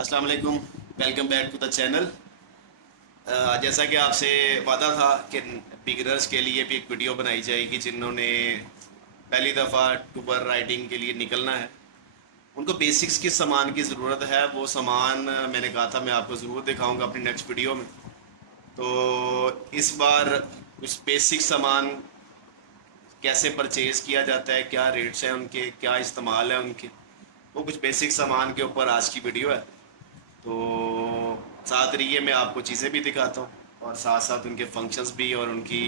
अस्सलाम वालेकुम। Welcome back to the channel. जैसा कि आपसे वादा था कि बिगिनर्स के लिए भी एक वीडियो बनाई जाएगी जिन्होंने पहली दफ़ा टूबर राइडिंग के लिए निकलना है। उनको बेसिक्स किस सामान की ज़रूरत है वो सामान मैंने कहा था मैं आपको ज़रूर दिखाऊंगा अपनी नेक्स्ट वीडियो में। तो इस बार कुछ बेसिक सामान कैसे परचेज़ किया जाता है, क्या रेट्स हैं उनके, क्या इस्तेमाल है उनके, वो कुछ बेसिक सामान के ऊपर आज की वीडियो है। तो साथ रहिए, मैं आपको चीज़ें भी दिखाता हूँ और साथ साथ उनके फंक्शंस भी और उनकी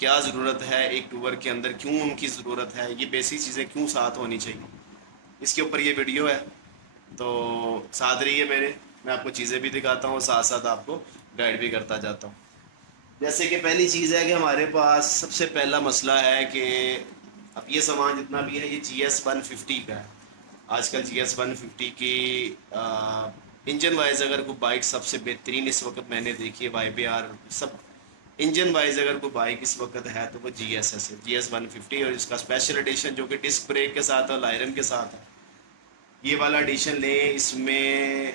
क्या ज़रूरत है एक टूर के अंदर, क्यों उनकी ज़रूरत है, ये बेसिक चीज़ें क्यों साथ होनी चाहिए, इसके ऊपर ये वीडियो है। तो साथ रहिए मेरे, मैं आपको चीज़ें भी दिखाता हूँ, साथ साथ आपको गाइड भी करता जाता हूँ। जैसे कि पहली चीज़ है कि हमारे पास सबसे पहला मसला है कि अब ये सामान जितना भी है ये GS150 का है। आजकल GS150 की इंजन वाइज अगर कोई बाइक सबसे बेहतरीन इस वक्त मैंने देखी है, YBR सब इंजन वाइज अगर कोई बाइक इस वक्त है तो वो GSS है, GS150। और इसका स्पेशल एडिशन जो कि डिस्क ब्रेक के साथ और लायरन के साथ है, ये वाला एडिशन लें। इसमें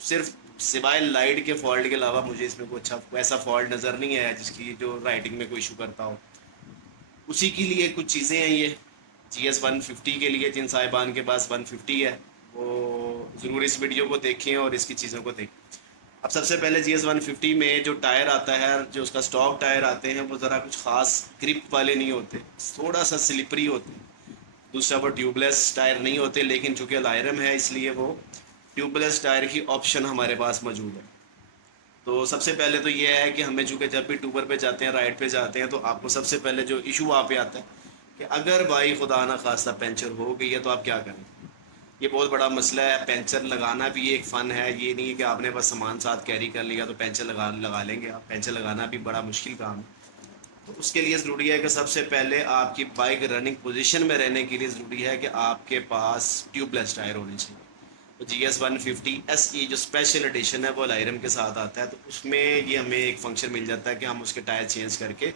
सिर्फ सिवाय लाइट के फॉल्ट के अलावा मुझे इसमें कोई अच्छा ऐसा फॉल्ट नज़र नहीं आया जिसकी जो राइडिंग में कोई इशू करता हो। उसी के लिए कुछ चीज़ें हैं ये GS150 के लिए। जिन साहिबान के पास 150 है वो ज़रूर इस वीडियो को देखें और इसकी चीज़ों को देखें। अब सबसे पहले GS150 में जो टायर आता है, जो उसका स्टॉक टायर आते हैं, वो ज़रा कुछ ख़ास ग्रिप वाले नहीं होते, थोड़ा सा स्लिपरी होते हैं। दूसरा वो ट्यूबलेस टायर नहीं होते, लेकिन चूँकि अलायरम है इसलिए वो ट्यूबलेस टायर की ऑप्शन हमारे पास मौजूद है। तो सबसे पहले तो ये है कि हमें चूँकि जब भी टूबर पे जाते हैं, राइड पे जाते हैं, तो आपको सबसे पहले जो इशू वहाँ पे आता है कि अगर भाई खुदा ना खास्ता पंचर हो गई है तो आप क्या करें। ये बहुत बड़ा मसला है। पंचर लगाना भी एक फ़न है, ये नहीं है कि आपने बस सामान साथ कैरी कर लिया तो पंचर लगा लेंगे आप। पंचर लगाना भी बड़ा मुश्किल काम है। तो उसके लिए ज़रूरी है कि सबसे पहले आपकी बाइक रनिंग पोजीशन में रहने के लिए ज़रूरी है कि आपके पास ट्यूबलेस टायर होने चाहिए। तो GS150 SE जो स्पेशल एडिशन है वो अलायरम के साथ आता है, तो उसमें ये हमें एक फंक्शन मिल जाता है कि हम उसके टायर चेंज करके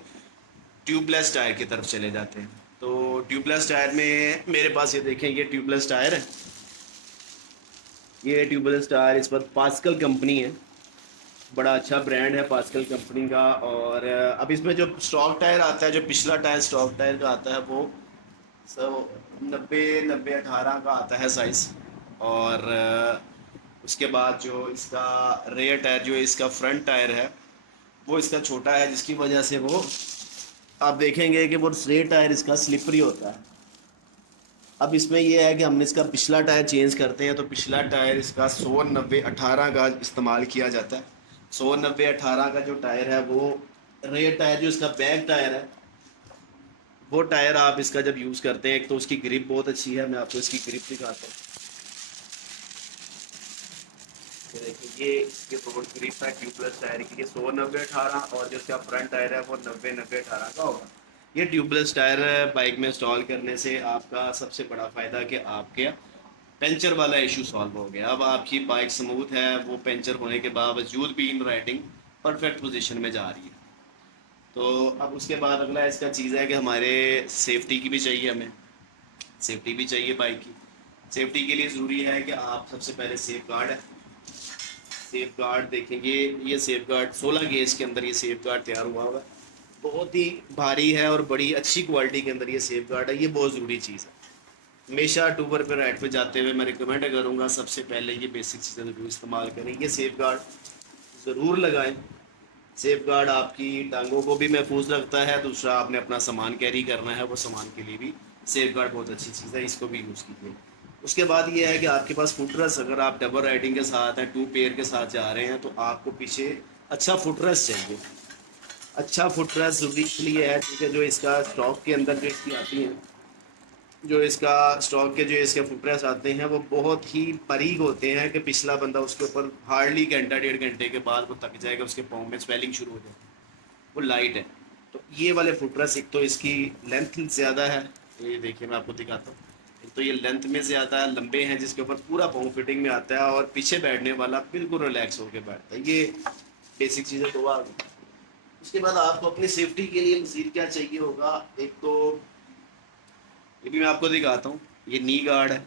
ट्यूबलेस टायर की तरफ चले जाते हैं। तो ट्यूबलेस टायर में मेरे पास ये देखें, ये ट्यूबलेस टायर है। ये ट्यूबलेस टायर इस पर पास्कल कंपनी है, बड़ा अच्छा ब्रांड है पास्कल कंपनी का। और अब इसमें जो स्टॉक टायर आता है, जो पिछला टायर स्टॉक टायर का आता है, वो सब 90-90-18 का आता है साइज़। और उसके बाद जो इसका रेयर टायर, जो इसका फ्रंट टायर है, वो इसका छोटा है, जिसकी वजह से वो आप देखेंगे कि वो रेयर टायर इसका स्लिपरी होता है। अब इसमें यह है कि हमने इसका पिछला टायर चेंज करते हैं, तो पिछला टायर इसका 100-90-18 का इस्तेमाल किया जाता है। 100-90-18 का जो टायर है वो रेयर टायर, जो इसका बैक टायर है, वो टायर आप इसका जब यूज़ करते हैं, एक तो उसकी ग्रिप बहुत अच्छी है। मैं आपको इसकी ग्रिप दिखाता हूँ। ये देखिए, ये इसके रोड ग्रिप है ट्यूबलेस टायर की, ये 100-90-18, और जो इसका फ्रंट टायर है वो 90-90-18 का होगा। ये ट्यूबलेस टायर बाइक में इंस्टॉल करने से आपका सबसे बड़ा फ़ायदा कि आपके पंचर वाला इशू सॉल्व हो गया। अब आपकी बाइक स्मूथ है, वो पंचर होने के बावजूद भी इन राइडिंग परफेक्ट पोजीशन में जा रही है। तो अब उसके बाद अगला इसका चीज़ है कि हमारे सेफ्टी की भी चाहिए, हमें सेफ्टी भी चाहिए बाइक की। सेफ्टी के लिए ज़रूरी है कि आप सबसे पहले सेफ गार्ड है। सेफ गार्ड देखेंगे, ये सेफ गार्ड 16 गेज के अंदर ये सेफ गार्ड तैयार हुआ हुआ है, बहुत ही भारी है और बड़ी अच्छी क्वालिटी के अंदर ये सेफ गार्ड है। ये बहुत ज़रूरी चीज़ है। हमेशा टूबर पर राइड पे जाते हुए मैं रिकमेंड करूँगा सबसे पहले ये बेसिक चीज़ें ज़रूर इस्तेमाल करें। ये सेफ गार्ड ज़रूर लगाएं। सेफ गार्ड आपकी टांगों को भी महफूज रखता है, दूसरा आपने अपना सामान कैरी करना है, वो सामान के लिए भी सेफ गार्ड बहुत अच्छी चीज़ है, इसको भी यूज़ कीजिए। उसके बाद ये है कि आपके पास फुटरेस्ट, अगर आप डबल राइडिंग के साथ हैं, 2 पेयर के साथ जा रहे हैं, तो आपको पीछे अच्छा फुटरेस्ट चाहिए। अच्छा फुटरेस्ट ज़रूरी इसलिए है क्योंकि जो इसका स्टॉक के अंदर जो इसकी आती हैं, जो इसका स्टॉक के जो इसके फुटरेस्ट आते हैं, वो बहुत ही बारीक होते हैं कि पिछला बंदा उसके ऊपर हार्डली घंटा 1.5 घंटे के बाद वो थक जाएगा, उसके पाँव में स्वेलिंग शुरू हो जाएगी। वो लाइट है। तो ये वाले फुटरेस्ट, एक तो इसकी लेंथ ज़्यादा है, ये देखिए मैं आपको दिखाता हूँ। एक तो ये लेंथ में ज़्यादा लंबे हैं, जिसके ऊपर पूरा पाँव फिटिंग में आता है, और पीछे बैठने वाला बिल्कुल रिलैक्स होकर बैठता है। ये बेसिक चीज़ें तो आ गई। उसके बाद आपको अपनी सेफ्टी के लिए मज़ीद क्या चाहिए होगा, एक तो ये भी मैं आपको दिखाता हूँ। ये नी गार्ड है,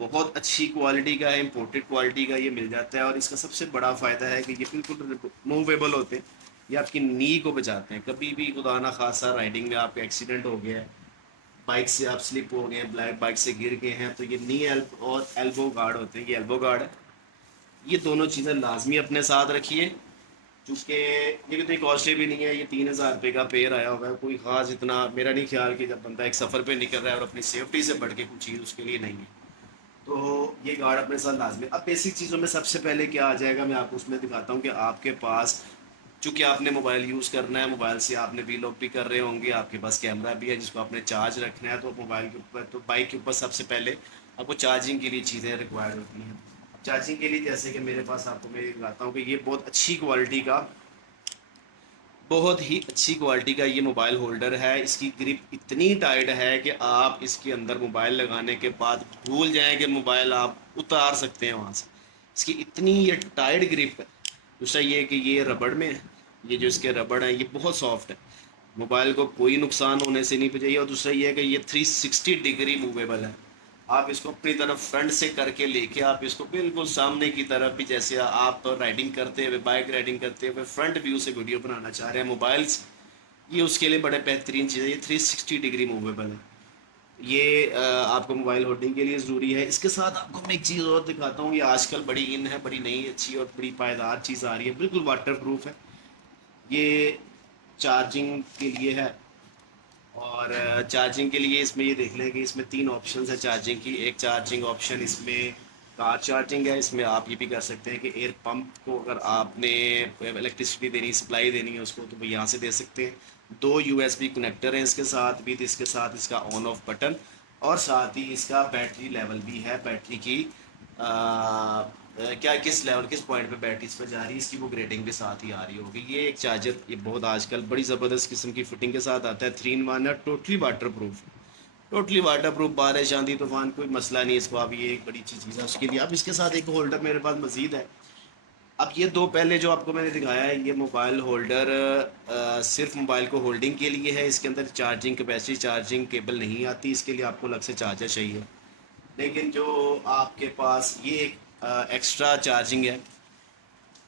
बहुत अच्छी क्वालिटी का है, इम्पोर्टेड क्वालिटी का ये मिल जाता है। और इसका सबसे बड़ा फ़ायदा है कि ये बिल्कुल मूवेबल होते हैं, ये आपकी नी को बचाते हैं। कभी भी खुदा ना खासा राइडिंग में आपका एक्सीडेंट हो गया है, बाइक से आप स्लिप हो गए हैं, ब्लैक बाइक से गिर गए हैं, तो ये नी और एल्बो गार्ड होते हैं, ये एल्बो गार्ड है। ये दोनों चीज़ें लाजमी अपने साथ रखिए, क्योंकि ये इतनी कॉस्टली भी नहीं है। ये 3,000 रुपये का पेयर आया होगा, कोई ख़ास इतना मेरा नहीं ख्याल कि जब बंदा एक सफ़र पे निकल रहा है और अपनी सेफ्टी से बढ़ के कुछ चीज़ उसके लिए नहीं है, तो ये गार्ड अपने साथ लाजमी। अब बेसिक चीज़ों में सबसे पहले क्या आ जाएगा, मैं आपको उसमें दिखाता हूँ कि आपके पास, चूँकि आपने मोबाइल यूज़ करना है, मोबाइल से आपने वीलॉग भी कर रहे होंगे, आपके पास कैमरा भी है जिसको आपने चार्ज रखना है, तो मोबाइल के ऊपर, तो बाइक के ऊपर सबसे पहले आपको चार्जिंग के लिए चीज़ें रिक्वायर्ड होती हैं। चार्जिंग के लिए जैसे कि मेरे पास, आपको मैं दिखाता हूँ कि ये बहुत अच्छी क्वालिटी का, बहुत ही अच्छी क्वालिटी का ये मोबाइल होल्डर है। इसकी ग्रिप इतनी टाइट है कि आप इसके अंदर मोबाइल लगाने के बाद भूल जाएं कि मोबाइल आप उतार सकते हैं वहाँ से, इसकी इतनी ये टाइट ग्रिप है। दूसरा ये कि ये रबड़ में है, ये जो इसके रबड़ हैं ये बहुत सॉफ्ट है, मोबाइल को कोई नुकसान होने से नहीं बचाइए। और दूसरा ये है कि ये 360 डिग्री मूवेबल है, आप इसको अपनी तरफ फ्रंट से करके लेके आप इसको बिल्कुल सामने की तरफ भी, जैसे आप राइडिंग करते हुए, बाइक राइडिंग करते हुए फ्रंट व्यू से वीडियो बनाना चाह रहे हैं मोबाइल्स, ये उसके लिए बड़े बेहतरीन चीज़ है। ये 360 डिग्री मूवेबल है, ये आपको मोबाइल होल्डिंग के लिए ज़रूरी है। इसके साथ आपको मैं एक चीज़ और दिखाता हूँ, ये आजकल बड़ी इन है, बड़ी नई अच्छी और बड़ी पायदार चीज़ आ रही है, बिल्कुल वाटर प्रूफ है। ये चार्जिंग के लिए है, और चार्जिंग के लिए इसमें ये देख लें कि इसमें 3 ऑप्शन है चार्जिंग की। एक चार्जिंग ऑप्शन इसमें कार चार्जिंग है, इसमें आप ये भी कर सकते हैं कि एयर पंप को अगर आपने इलेक्ट्रिसिटी देनी, सप्लाई देनी है उसको, तो वो यहाँ से दे सकते हैं। 2 यूएसबी कनेक्टर हैं इसके साथ भी, इसके साथ इसका ऑन ऑफ बटन, और साथ ही इसका बैटरी लेवल भी है, बैटरी की क्या किस लेवल, किस पॉइंट पे बैटरी इस पर जा रही है, इसकी वो ग्रेडिंग भी साथ ही आ रही होगी। ये एक चार्जर, ये बहुत आजकल बड़ी ज़बरदस्त किस्म की फिटिंग के साथ आता है, 3 in 1 है, totally water proof, totally water proof, बारिश आंधी तूफान कोई मसला नहीं है इसको। अब ये एक बड़ी चीज़ है उसके लिए। अब इसके साथ एक होल्डर मेरे पास मज़ीद है। अब ये 2 पहले जो आपको मैंने दिखाया है, ये मोबाइल होल्डर सिर्फ मोबाइल को होल्डिंग के लिए है, इसके अंदर चार्जिंग कैपेसिटी, चार्जिंग केबल नहीं आती, इसके लिए आपको अलग से चार्जर चाहिए। लेकिन जो आपके पास ये एक एक्स्ट्रा चार्जिंग है,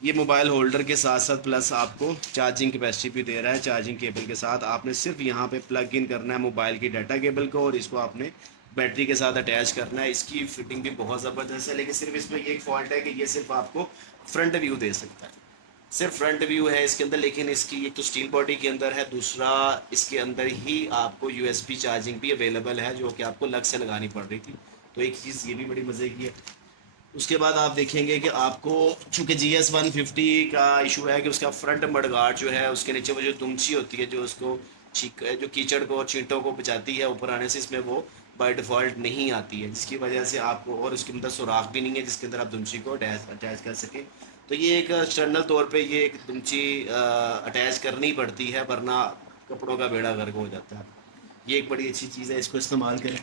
ये मोबाइल होल्डर के साथ साथ प्लस आपको चार्जिंग कैपेसिटी भी दे रहा है। चार्जिंग केबल के साथ आपने सिर्फ यहाँ पे प्लग इन करना है मोबाइल की डाटा केबल को, और इसको आपने बैटरी के साथ अटैच करना है। इसकी फिटिंग भी बहुत ज़बरदस्त है, लेकिन सिर्फ इसमें ये एक फॉल्ट है कि ये सिर्फ आपको फ्रंट व्यू दे सकता है, सिर्फ फ्रंट व्यू है इसके अंदर। लेकिन इसकी एक तो स्टील बॉडी के अंदर है, दूसरा इसके अंदर ही आपको यूएसबी चार्जिंग भी अवेलेबल है, जो कि आपको अलग से लगानी पड़ रही थी। तो एक चीज़ ये भी बड़ी मज़े की है। उसके बाद आप देखेंगे कि आपको, चूँकि GS150 का इशू है कि उसका फ्रंट मडगार्ड जो है, उसके नीचे वो जो दुमची होती है जो उसको जो कीचड़ को, चींटों को बचाती है ऊपर आने से, इसमें वो बाय डिफ़ॉल्ट नहीं आती है, जिसकी वजह से आपको, और उसके अंदर सुराख भी नहीं है जिसके अंदर आप दुमची को अटैच कर सकें। तो ये एक एक्सटर्नल तौर पे ये एक दुमची अटैच करनी पड़ती है, वरना कपड़ों का बेड़ा गर्क हो जाता है। ये एक बड़ी अच्छी चीज़ है, इसको इस्तेमाल करें।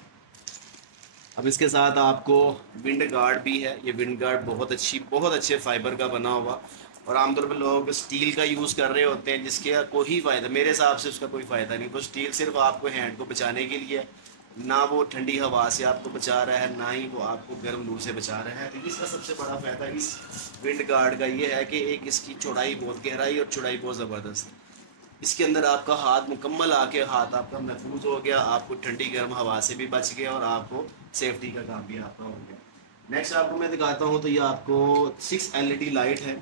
अब इसके साथ आपको विंड गार्ड भी है, ये विंड गार्ड बहुत अच्छे फाइबर का बना हुआ, और आमतौर पर लोग स्टील का यूज़ कर रहे होते हैं, जिसके कोई फ़ायदा, मेरे हिसाब से उसका कोई फ़ायदा नहीं। तो स्टील सिर्फ आपको हैंड को बचाने के लिए है, ना वो ठंडी हवा से आपको बचा रहा है, ना ही वो आपको गर्म लू से बचा रहा है। तो इसका सबसे बड़ा फ़ायदा इस विंड गार्ड का ये है कि एक इसकी चौड़ाई बहुत, गहराई और चौड़ाई बहुत ज़बरदस्त है। इसके अंदर आपका हाथ मुकम्मल आके हाथ आपका महफूज हो गया, आपको ठंडी गर्म हवा से भी बच गया, और आपको सेफ्टी का काम भी आपका हो गया। नेक्स्ट आपको मैं दिखाता हूँ, तो ये आपको 6 LED लाइट है,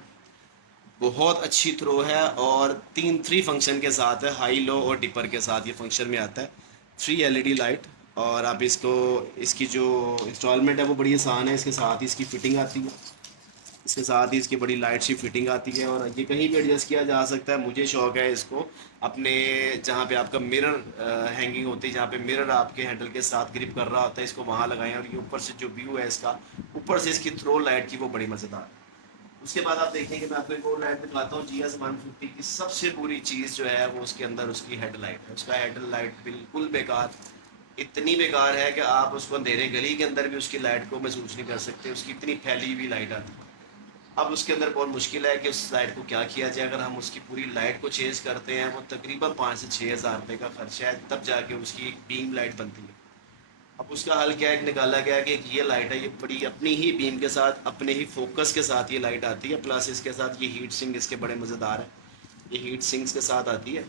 बहुत अच्छी थ्रो है, और 3 फंक्शन के साथ है, हाई लो और डिपर के साथ ये फंक्शन में आता है, 3 LED लाइट। और आप इसको, इसकी जो इंस्टॉलमेंट है वो बड़ी आसान है, इसके साथ ही इसकी फ़िटिंग आती है, इसके साथ ही इसकी बड़ी लाइट सी फिटिंग आती है, और ये कहीं भी एडजस्ट किया जा सकता है। मुझे शौक है इसको अपने, जहाँ पे आपका मिरर हैंगिंग होती है, जहाँ पे मिरर आपके हैंडल के साथ ग्रिप कर रहा होता है, इसको वहाँ लगाएं। और ये ऊपर से जो व्यू है इसका, ऊपर से इसकी थ्रो लाइट की वो बड़ी मज़ेदार है। उसके बाद आप देखेंगे, मैं आपको एक और लाइट दिखाता हूँ। GS150 की सबसे बुरी चीज़ जो है वो उसके अंदर उसकी हेडलाइट है। उसका हेडलाइट बिल्कुल बेकार, इतनी बेकार है कि आप उसको अंधेरे गली के अंदर भी उसकी लाइट को महसूस नहीं कर सकते, उसकी इतनी फैली हुई लाइट आती है। अब उसके अंदर बहुत मुश्किल है कि उस लाइट को क्या किया जाए। अगर हम उसकी पूरी लाइट को चेंज करते हैं, वो तकरीबन 5 से 6 हज़ार रुपये का खर्चा है, तब जाके उसकी एक बीम लाइट बनती है। अब उसका हल क्या है, निकाला गया कि एक ये लाइट है, ये बड़ी अपनी ही बीम के साथ, अपने ही फोकस के साथ ये लाइट आती है, प्लस इसके साथ ये हीट सिंक इसके बड़े मज़ेदार है, ये हीट सिंक्स के साथ आती है।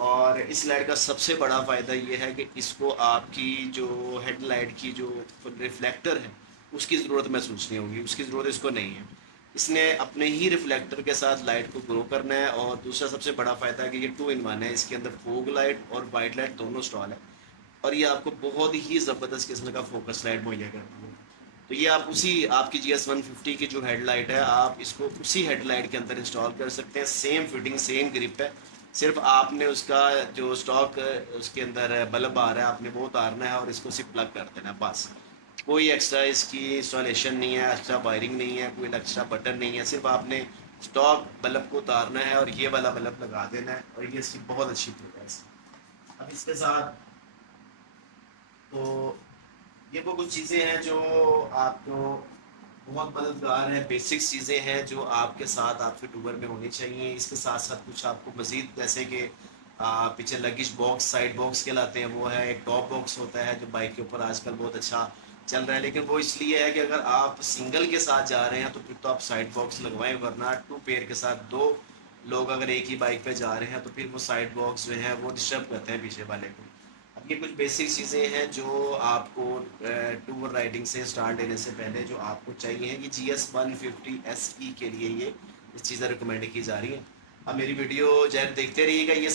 और इस लाइट का सबसे बड़ा फ़ायदा ये है कि इसको आपकी जो हेडलाइट की जो रिफ्लेक्टर है उसकी ज़रूरत महसूस नहीं होगी, उसकी ज़रूरत इसको नहीं है। इसने अपने ही रिफ्लेक्टर के साथ लाइट को ग्रो करना है। और दूसरा सबसे बड़ा फ़ायदा है कि ये 2 in 1 है, इसके अंदर फोग लाइट और वाइट लाइट दोनों इंस्टॉल है, और ये आपको बहुत ही ज़बरदस्त किस्म का फोकस लाइट मुहैया करती है। तो ये आप उसी आपकी GS150 की जो हेडलाइट है, आप इसको उसी हेडलाइट के अंदर इंस्टॉल कर सकते हैं। सेम फिटिंग, सेम ग्रिप है, सिर्फ आपने उसका जो स्टॉक उसके अंदर बल्ब आ रहा है आपने वो उतारना है और इसको सिर्फ प्लग कर देना है बस। कोई एक्स्ट्रा इसकी इंस्टॉलेशन नहीं है, एक्स्ट्रा वायरिंग नहीं है, कोई एक्स्ट्रा बटन नहीं है, सिर्फ आपने स्टॉक बल्ब को उतारना है और ये वाला बल्ब लगा देना है, और ये इसकी बहुत अच्छी प्रोग्रेस है। अब इसके साथ तो ये वो कुछ चीज़ें हैं जो आपको बहुत मददगार हैं, बेसिक्स चीज़ें हैं जो आपके साथ आपके टूर में होनी चाहिए। इसके साथ साथ कुछ आपको मज़ीद, जैसे कि पीछे लगेज बॉक्स, साइड बॉक्स कहलाते हैं, वो है। एक टॉप बॉक्स होता है जो बाइक के ऊपर आजकल बहुत अच्छा चल रहा है, लेकिन वो इसलिए है कि अगर आप सिंगल के साथ जा रहे हैं तो फिर तो आप साइड बॉक्स लगवाएं, वरना 2 पेयर के साथ 2 लोग अगर एक ही बाइक पे जा रहे हैं तो फिर वो साइड बॉक्स जो है वो डिस्टर्ब करते हैं पीछे वाले को। अब ये कुछ बेसिक चीज़ें हैं जो आपको टूर राइडिंग से स्टार्ट लेने से पहले जो आपको चाहिए कि GS150 SE के लिए ये चीज़ें रिकमेंड की जा रही हैं। अब मेरी वीडियो जो है देखते रहिएगा, ये